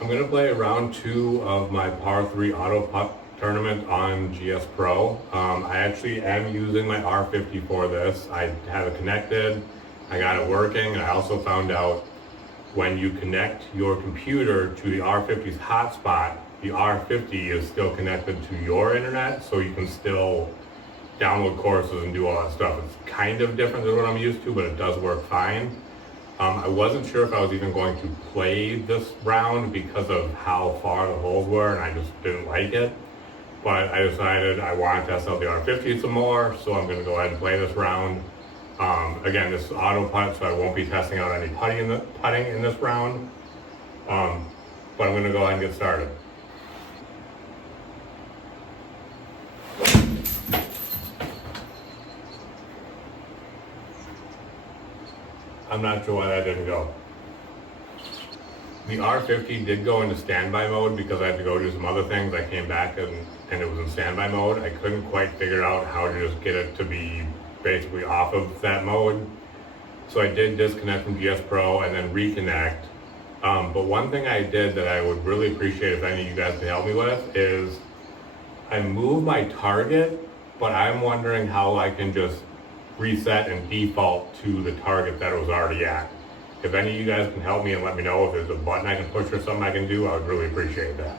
I'm going to play round 2 of my par 3 AutoPutt tournament on GSPro. I actually am using my R50 for this. I have it connected, I got it working, and I also found out when you connect your computer to the R50's hotspot, the R50 is still connected to your internet, so you can still download courses and do all that stuff. It's kind of different than what I'm used to, but it does work fine. I wasn't sure if I was even going to play this round because of how far the holes were, and I just didn't like it. But I decided I want to test out the R50 some more, so I'm going to go ahead and play this round. Again, this is AutoPutt, so I won't be testing out any putting in this round. But I'm going to go ahead and get started. I'm not sure why that didn't go. The R50 did go into standby mode because I had to go do some other things. I came back and it was in standby mode. I couldn't quite figure out how to just get it to be basically off of that mode. So I did disconnect from GSPro and then reconnect. But one thing I did that I would really appreciate if any of you guys could help me with is I moved my target, but I'm wondering how I can just reset and default to the target that it was already at. If any of you guys can help me and let me know if there's a button I can push or something I can do, I would really appreciate that.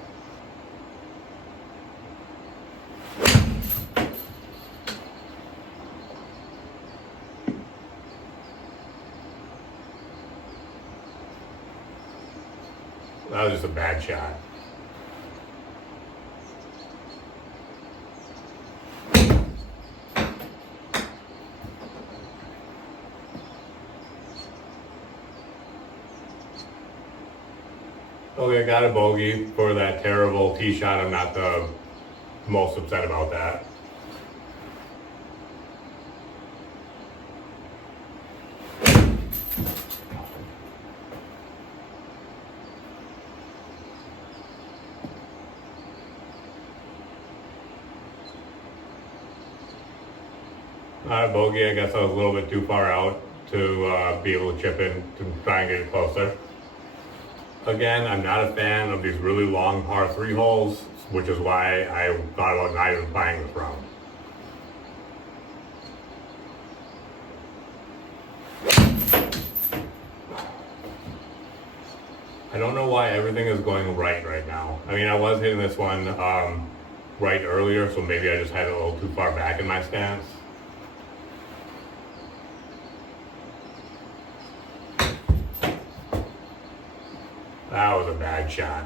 That was just a bad shot. Okay, I got a bogey for that terrible tee shot. I'm not the most upset about that. Not a bogey. I guess I was a little bit too far out to be able to chip in to try and get it closer. Again, I'm not a fan of these really long par 3 holes, which is why I thought about not even playing this round. I don't know why everything is going right now. I mean, I was hitting this one right earlier, so maybe I just had it a little too far back in my stance. That was a bad shot.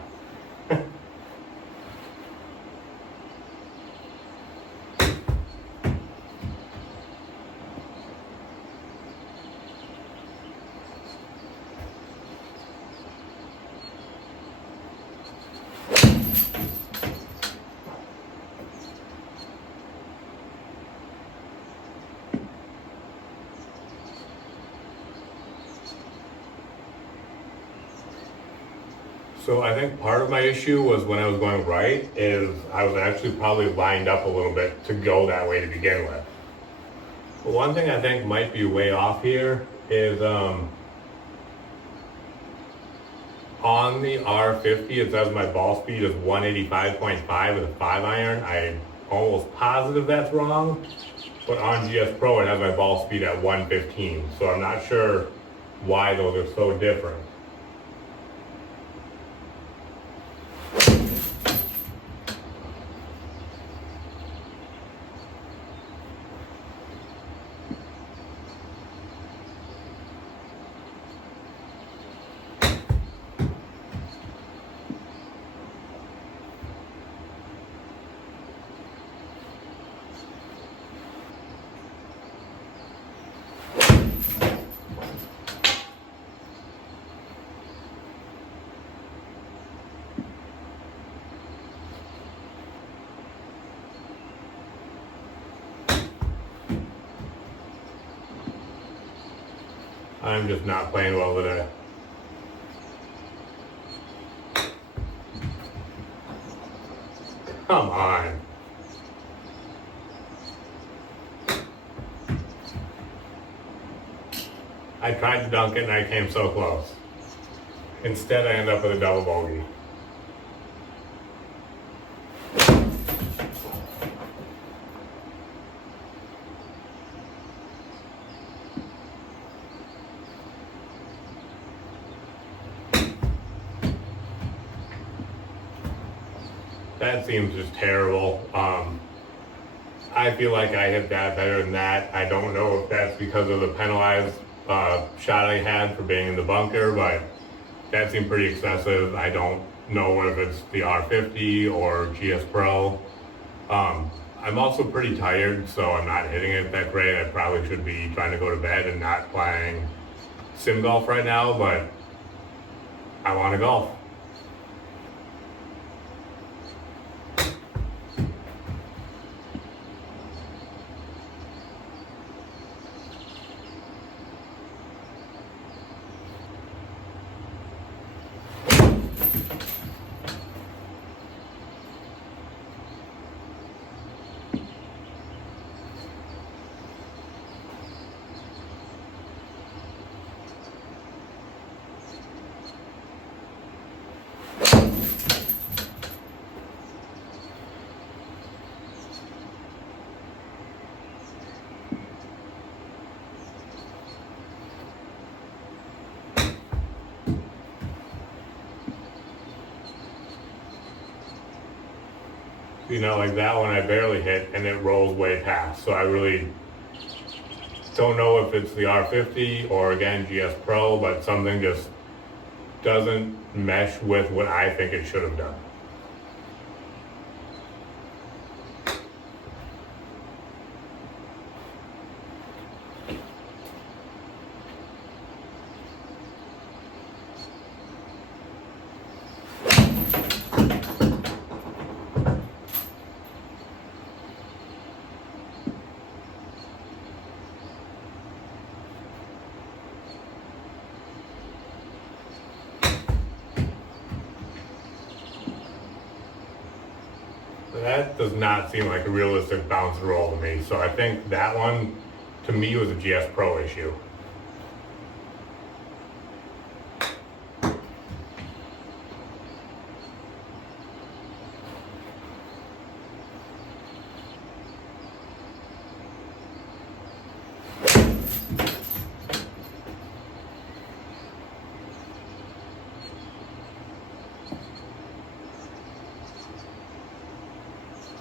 So I think part of my issue was when I was going right is I was actually probably lined up a little bit to go that way to begin with. But one thing I think might be way off here is on the R50 it says my ball speed is 185.5 with a 5-iron. I'm almost positive that's wrong, but on GSPro it has my ball speed at 115. So I'm not sure why those are so different. I'm just not playing well today. Come on. I tried to dunk it and I came so close. Instead, I ended up with a double bogey. That seems just terrible. I feel like I hit that better than that. I don't know if that's because of the penalized shot I had for being in the bunker, but that seemed pretty excessive. I don't know if it's the R50 or GSPro. I'm also pretty tired, so I'm not hitting it that great. I probably should be trying to go to bed and not playing sim golf right now, but I want to golf. You know, like that one I barely hit and it rolls way past. So I really don't know if it's the R50 or again GSPro, but something just doesn't mesh with what I think it should have done. That does not seem like a realistic bounce roll to me. So I think that one, to me, was a GSPro issue.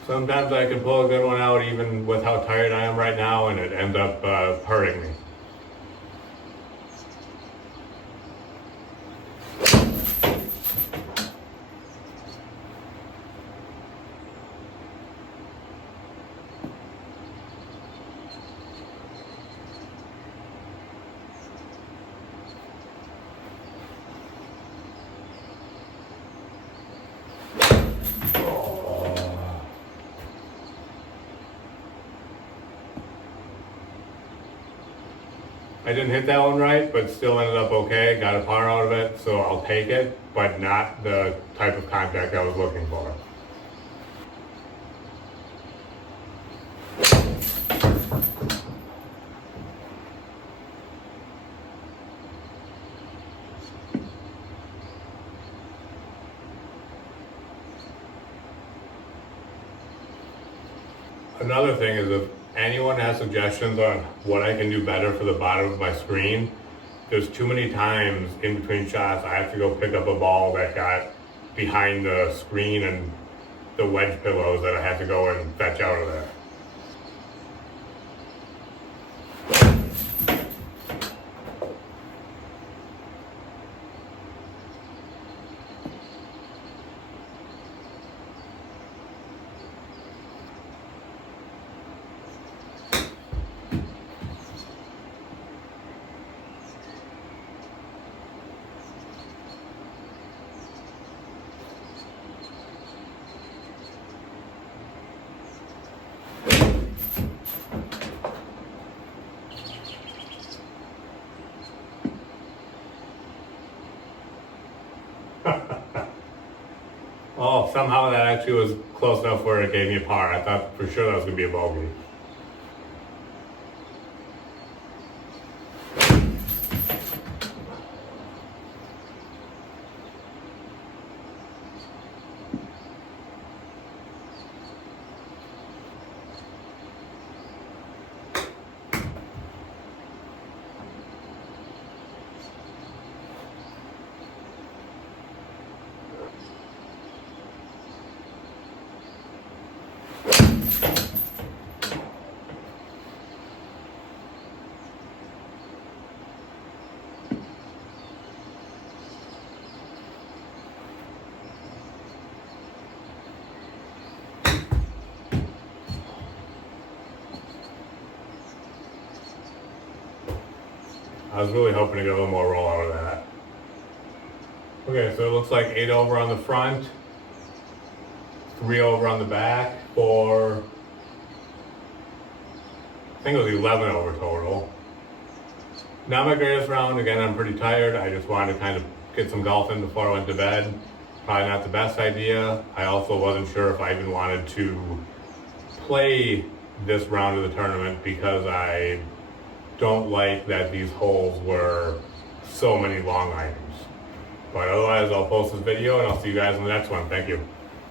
Sometimes I can pull a good one out even with how tired I am right now, and it ends up hurting me. I didn't hit that one right, but still ended up okay. Got a par out of it, so I'll take it, but not the type of contact I was looking for. Another thing is if anyone has suggestions on what I can do better for the bottom of my screen, there's too many times in between shots I have to go pick up a ball that got behind the screen and the wedge pillows that I have to go and fetch out of there. Oh, somehow that actually was close enough where it gave me a par. I thought for sure that was going to be a bogey. I was really hoping to get a little more roll out of that. Okay, so it looks like 8 over on the front, 3 over on the back for, I think it was 11 over total. Not my greatest round. Again, I'm pretty tired. I just wanted to kind of get some golf in before I went to bed. Probably not the best idea. I also wasn't sure if I even wanted to play this round of the tournament because I don't like that these holes were so many long items. But otherwise, I'll post this video and I'll see you guys in the next one. Thank you.